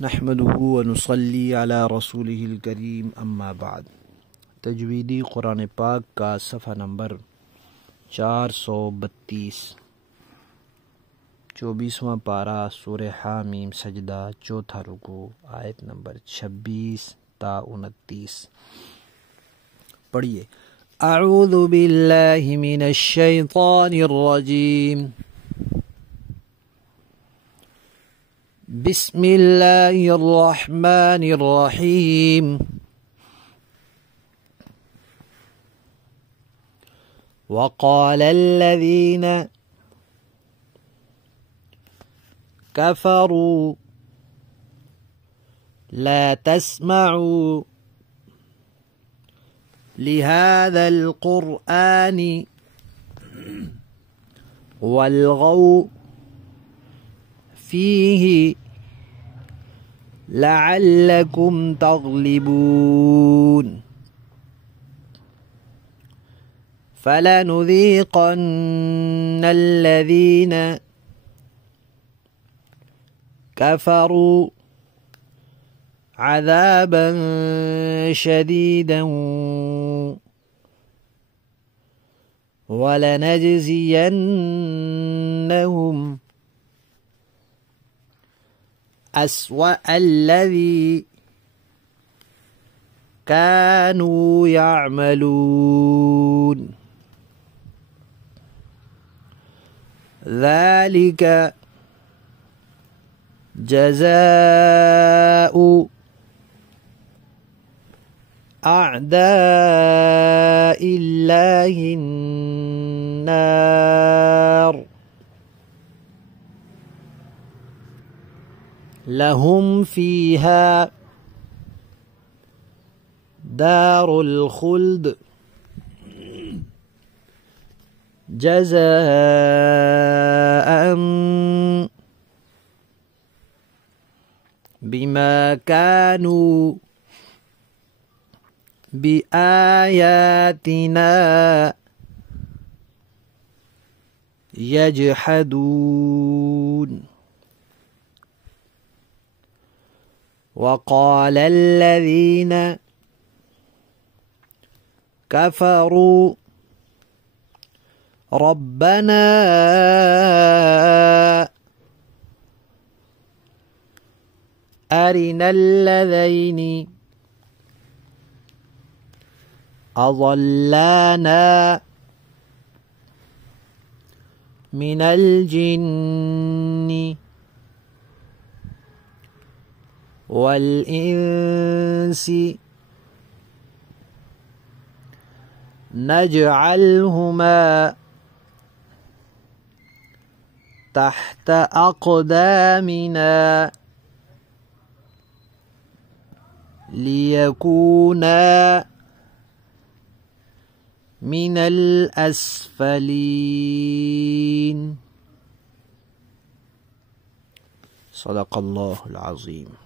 नहमदुहु व नुसल्ली अला रसूलिहिल करीम अम्मा बाद। तजवीदी कुरान पाक का सफ़ा नंबर 432, 24वां पारा, सूरह हामीम, सजदा, चौथा रुकू, आयत नंबर 26 ता 29। पढ़िए। अऊज़ु बिल्लाहि मिनश शैतानिर रजीम। बिस्मिल्लाहिर रहमानिर रहीम। वक़ालल्लज़ीन कफ़रू ला तस्मऊ लिहाज़ल क़ुरआनि वल्ग़ौ फ़ीहि लअल्लकुम तग़लिबून। फलनुज़ीक़न्न الذين كفروا عذابا شديدا ولنجزينهم أسوأ الذي كانوا يعملون ذلك جزاء أعداء الله النار لهم فيها دار الخلد جزاء بما كانوا بآياتنا يجحدون. وقال الذين كفروا ربنا أرنا الذين أضلانا من الجن والإنس نجعلهما تحت أقدامنا ليكونا من الأسفلين. صدق الله العظيم.